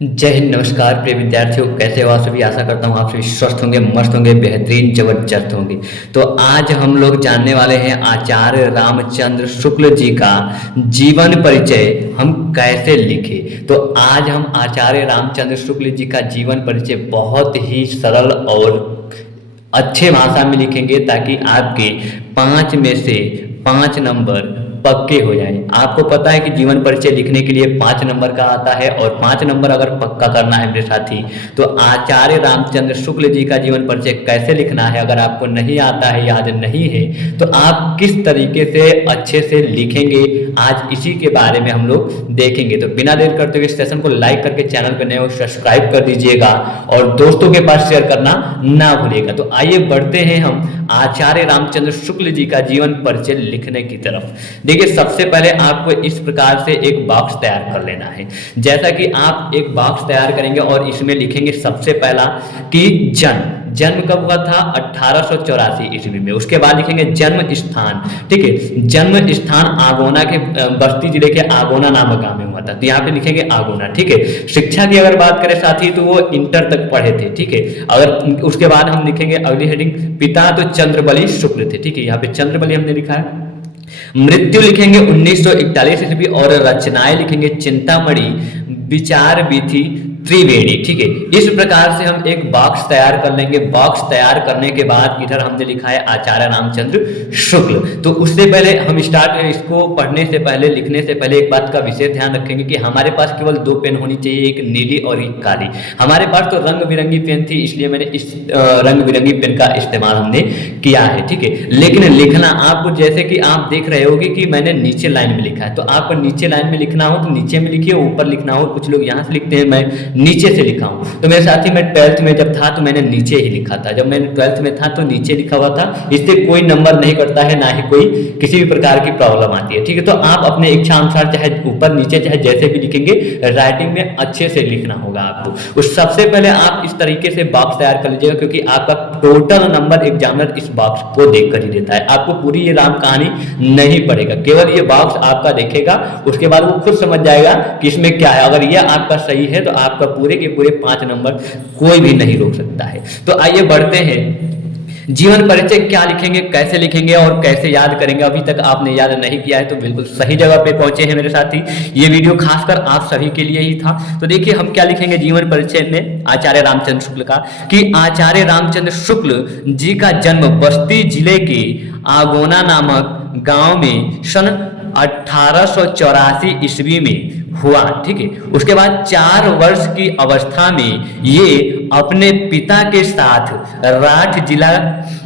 जय हिंद, नमस्कार प्रिय विद्यार्थियों। कैसे हो आप सभी? आशा करता हूँ आप सभी स्वस्थ होंगे, मस्त होंगे, बेहतरीन जबरदस्त होंगे। तो आज हम लोग जानने वाले हैं आचार्य रामचंद्र शुक्ल जी का जीवन परिचय हम कैसे लिखें। तो आज हम आचार्य रामचंद्र शुक्ल जी का जीवन परिचय बहुत ही सरल और अच्छे भाषा में लिखेंगे ताकि आपके 5 में से 5 नंबर पक्के हो जाएं। आपको पता है कि जीवन परिचय लिखने के लिए 5 नंबर का आता है और 5 नंबर अगर पक्का करना है मेरे साथी तो आचार्य रामचंद्र शुक्ल जी का जीवन परिचय कैसे लिखना है अगर आपको नहीं आता है, याद नहीं है, तो आप किस तरीके से अच्छे से लिखेंगे, आज इसी के बारे में हम लोग देखेंगे। तो बिना देर करते हुए इस सेशन को लाइक करके चैनल पर नए हो सब्सक्राइब कर दीजिएगा और दोस्तों के पास शेयर करना ना भूलिएगा। तो आइए बढ़ते हैं हम आचार्य रामचंद्र शुक्ल जी का जीवन परिचय लिखने की तरफ। देखिए, सबसे पहले आपको इस प्रकार से एक बॉक्स तैयार कर लेना है। जैसा कि आप एक बॉक्स तैयार करेंगे और इसमें लिखेंगे सबसे पहला कि जन्म कब हुआ था? 1884 ईस्वी में। उसके बाद लिखेंगे जन्म स्थान, ठीक है। जन्म स्थान आगोना के बस्ती जिले के आगोना नामक गांव में हुआ था, तो यहाँ पे लिखेंगे आगोना, ठीक है। शिक्षा की अगर बात करें साथी तो वो इंटर तक पढ़े थे, ठीक है। अगर उसके बाद हम लिखेंगे अगली हेडिंग पिता तो चंद्रबली शुक्ल थे, ठीक है। यहाँ पे चंद्रबली हमने लिखा है। मृत्यु लिखेंगे 1941 ईस्वी और रचनाएं लिखेंगे चिंतामणि, विचार विधि, त्रिवेणी, ठीक है। इस प्रकार से हम एक बॉक्स तैयार कर लेंगे। बॉक्स तैयार करने के बाद इधर हमने लिखा है आचार्य रामचंद्र शुक्ल। तो उससे पहले हम इसको पढ़ने से पहले, लिखने से पहले एक बात का विशेष ध्यान रखेंगे कि हमारे पास केवल 2 पेन होनी चाहिए, एक नीली और एक काली। हमारे पास तो रंग बिरंगी पेन थी, इसलिए मैंने इस रंग बिरंगी पेन का इस्तेमाल हमने किया है, ठीक है। लेकिन लिखना आपको, जैसे कि आप देख रहे होगे कि मैंने नीचे लाइन में लिखा है, तो आपको नीचे लाइन में लिखना हो तो नीचे में लिखिए, ऊपर लिखना हो कुछ लोग यहाँ से लिखते हैं, मैं नीचे से लिखा हूँ। तो मेरे साथी, मैं 12th में जब था तो मैंने नीचे ही लिखा था। जब मैं 12th में था तो नीचे लिखा हुआ था। इससे कोई नंबर नहीं कटता है, ना ही कोई किसी भी प्रकार की प्रॉब्लम आती है, ठीक है। तो आप अपने इच्छा अनुसार चाहे ऊपर नीचे चाहे जैसे भी लिखेंगे, राइटिंग में अच्छे से लिखना होगा आपको। उस सबसे पहले आप इस तरीके से बॉक्स तैयार कर लीजिएगा, क्योंकि आपका टोटल नंबर एग्जामिनर इस बॉक्स को देख कर ही देता है। आपको पूरी ये राम कहानी नहीं पड़ेगा, केवल ये बॉक्स आपका देखेगा, उसके बाद वो खुद समझ जाएगा कि इसमें क्या है। अगर यह आपका सही है तो आपका पूरे के पूरे 5 नंबर कोई भी नहीं रोक सकता है। तो आइए बढ़ते हैं, जीवन परिचय क्या लिखेंगे, कैसे लिखेंगे और कैसे याद करेंगे। अभी तक आपने याद नहीं किया है तो बिल्कुल सही जगह पे पहुंचे हैं मेरे साथी। ये वीडियो खासकर आप सभी के लिए ही था। तो देखिए, हम क्या लिखेंगे जीवन परिचय में आचार्य रामचंद्र शुक्ल का, कि आचार्य रामचंद्र शुक्ल जी का जन्म बस्ती जिले के आगोना नामक गांव में सन 1884 ईस्वी में हुआ, ठीक है। उसके बाद 4 वर्ष की अवस्था में ये अपने पिता के साथ राठ जिला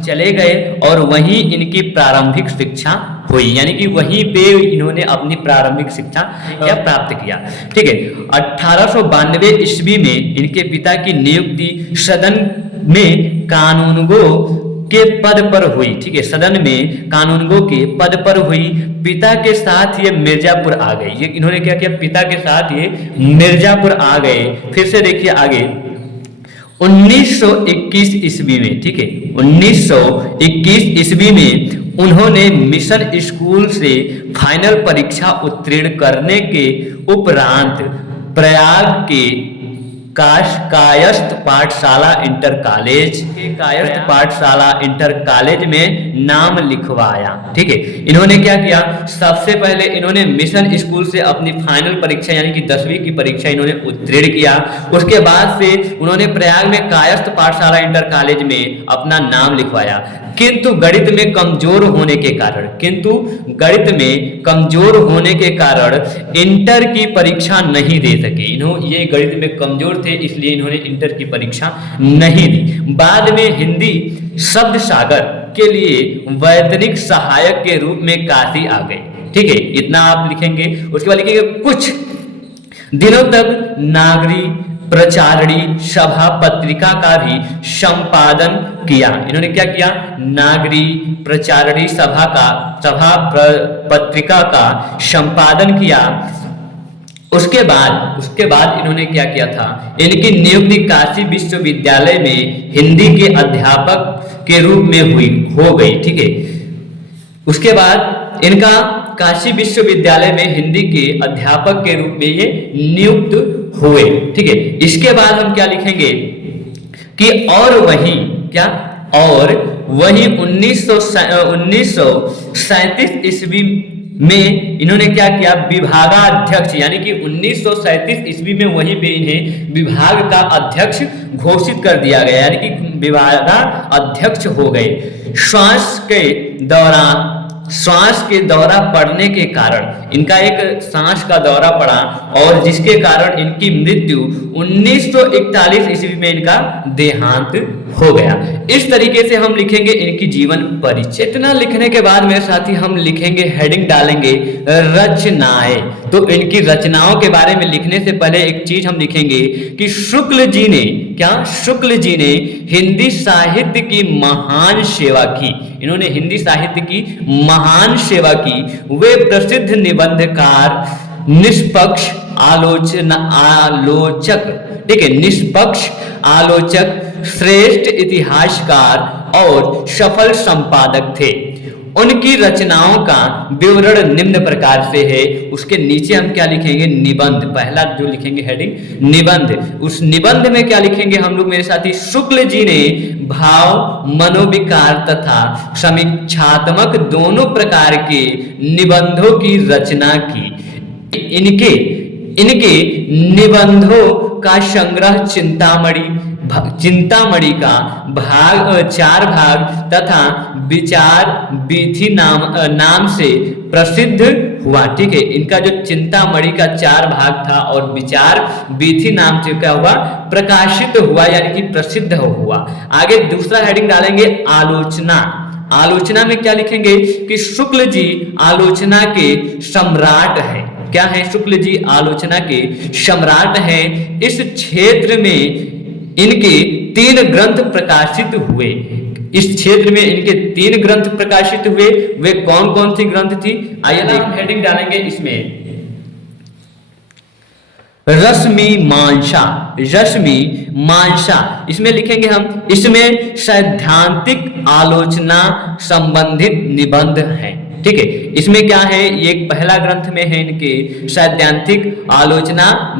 चले गए और वहीं इनकी प्रारंभिक शिक्षा हुई, यानी कि वहीं पे इन्होंने अपनी प्रारंभिक शिक्षा प्राप्त किया, ठीक है। 1892 ईस्वी में इनके पिता की नियुक्ति सदन में कानूनगो के पद पर हुई, ठीक है। सदन में कानूनगो के पद पर हुई। पिता के साथ ये मिर्जापुर आ गए। ये इन्होंने क्या किया, पिता के साथ ये मिर्जापुर आ गए। फिर से देखिए आगे, 1921 ईस्वी में, ठीक है, 1921 ईस्वी में उन्होंने मिशन स्कूल से फाइनल परीक्षा उत्तीर्ण करने के उपरांत प्रयाग के कायस्थ पाठशाला इंटर कॉलेज में नाम लिखवाया, ठीक है। इन्होंने क्या किया, सबसे पहले इन्होंने मिशन स्कूल से अपनी फाइनल परीक्षा यानी कि 10वीं की परीक्षा इन्होंने उत्तीर्ण किया। उसके बाद से उन्होंने प्रयाग में कायस्थ पाठशाला इंटर कॉलेज में अपना नाम लिखवाया, किंतु गणित में कमजोर होने के कारण इंटर की परीक्षा नहीं दे सके। ये गणित में कमजोर थे, इसलिए इन्होंने इंटर की परीक्षा नहीं दी। बाद में हिंदी शब्द सागर के लिए वैतनिक सहायक के रूप में काशी आ गए, ठीक है। इतना आप लिखेंगे। उसके बाद लिखेंगे कुछ दिनों तक नागरी प्रचारणी सभा पत्रिका का भी संपादन किया। इन्होंने क्या किया, नागरी प्रचारणी सभा पत्रिका का संपादन किया। उसके बाद इन्होंने क्या किया था, इनकी नियुक्ति काशी विश्वविद्यालय में हिंदी के अध्यापक के रूप में हो गई, ठीक है। उसके बाद इनका काशी विश्वविद्यालय में हिंदी के अध्यापक के रूप में ये नियुक्त हुए। ठीक है, इसके बाद हम क्या लिखेंगे कि और वही क्या, और वही 1937 ईस्वी में इन्होंने क्या किया, विभागाध्यक्ष, यानी कि 1937 ईस्वी में वहीं पे इन्हें विभाग का अध्यक्ष घोषित कर दिया गया, यानी कि विभागाध्यक्ष हो गए। श्वास के दौरा पड़ने के कारण, इनका एक सांस का दौरा पड़ा और जिसके कारण इनकी मृत्यु 1941 ईस्वी में इनका देहांत हो गया। इस तरीके से हम लिखेंगे इनकी जीवन परिचय। इतना लिखने के बाद मेरे साथी हम लिखेंगे, हेडिंग डालेंगे रचनाएं। तो इनकी रचनाओं के बारे में लिखने से पहले एक चीज हम लिखेंगे कि शुक्ल जी ने हिंदी साहित्य की महान सेवा की। इन्होंने हिंदी साहित्य की महान सेवा की। वे प्रसिद्ध निबंधकार, निष्पक्ष आलोचक, ठीक है, निष्पक्ष आलोचक, श्रेष्ठ इतिहासकार और सफल संपादक थे। उनकी रचनाओं का विवरण निम्न प्रकार से है। उसके नीचे हम क्या लिखेंगे, निबंध। पहला जो लिखेंगे हेडिंग निबंध। उस निबंध में क्या लिखेंगे हम लोग मेरे साथी, शुक्ल जी ने भाव, मनोविकार तथा समीक्षात्मक दोनों प्रकार के निबंधों की रचना की। इनके निबंधों का संग्रह चिंतामणि का 4 भाग तथा विचार वीथी नाम से प्रसिद्ध हुआ। ठीक है, इनका जो चिंतामणि का 4 भाग था और विचार वीथी नाम से क्या हुआ, प्रकाशित हुआ, यानी कि प्रसिद्ध हुआ। आगे दूसरा हेडिंग डालेंगे आलोचना। आलोचना में क्या लिखेंगे कि शुक्ल जी आलोचना के सम्राट है। क्या है, शुक्ल जी आलोचना के सम्राट हैं। इस क्षेत्र में इनके 3 ग्रंथ प्रकाशित हुए। इस क्षेत्र में इनके 3 ग्रंथ प्रकाशित हुए। वे कौन कौन सी ग्रंथ थी, आइए हम हेडिंग डालेंगे इसमें, रश्मि मानसा। इसमें लिखेंगे हम, इसमें सैद्धांतिक आलोचना संबंधित निबंध हैं। ठीक है, इसमें क्या है, ये पहला ग्रंथ में है इनके सैद्धांतिक आलोचना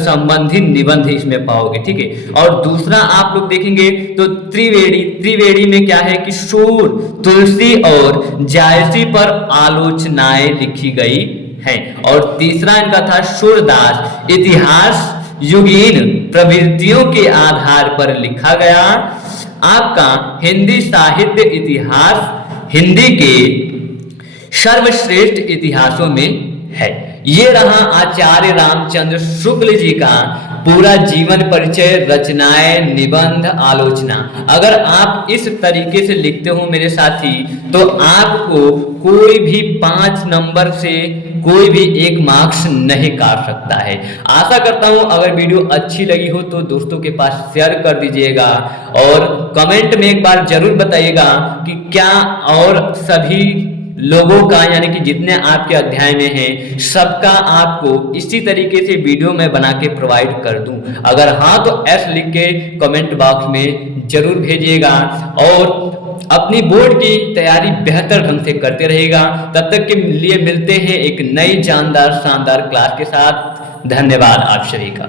संबंधित निबंध इसमें पाओगे। ठीक है, और दूसरा आप लोग देखेंगे तो त्रिवेणी में क्या है कि सूर, तुलसी और जायसी पर आलोचनाएं लिखी गई हैं। और तीसरा इनका था सूरदास, इतिहास युगीन प्रवृत्तियों के आधार पर लिखा गया आपका हिंदी साहित्य इतिहास हिंदी के सर्वश्रेष्ठ इतिहासों में है। ये रहा आचार्य रामचंद्र शुक्ल जी का पूरा जीवन परिचय, रचनाएं, निबंध, आलोचना। अगर आप इस तरीके से लिखते हो मेरे साथी तो आपको कोई भी 5 नंबर से कोई भी 1 मार्क्स नहीं काट सकता है। आशा करता हूं अगर वीडियो अच्छी लगी हो तो दोस्तों के पास शेयर कर दीजिएगा और कमेंट में एक बार जरूर बताइएगा कि क्या और सभी लोगों का, यानी कि जितने आपके अध्याय में हैं सबका आपको इसी तरीके से वीडियो में बना के प्रोवाइड कर दूं। अगर हाँ तो एस लिख के कमेंट बॉक्स में जरूर भेजिएगा और अपनी बोर्ड की तैयारी बेहतर ढंग से करते रहेगा। तब तक के लिए मिलते हैं एक नई जानदार शानदार क्लास के साथ। धन्यवाद आप सभी का।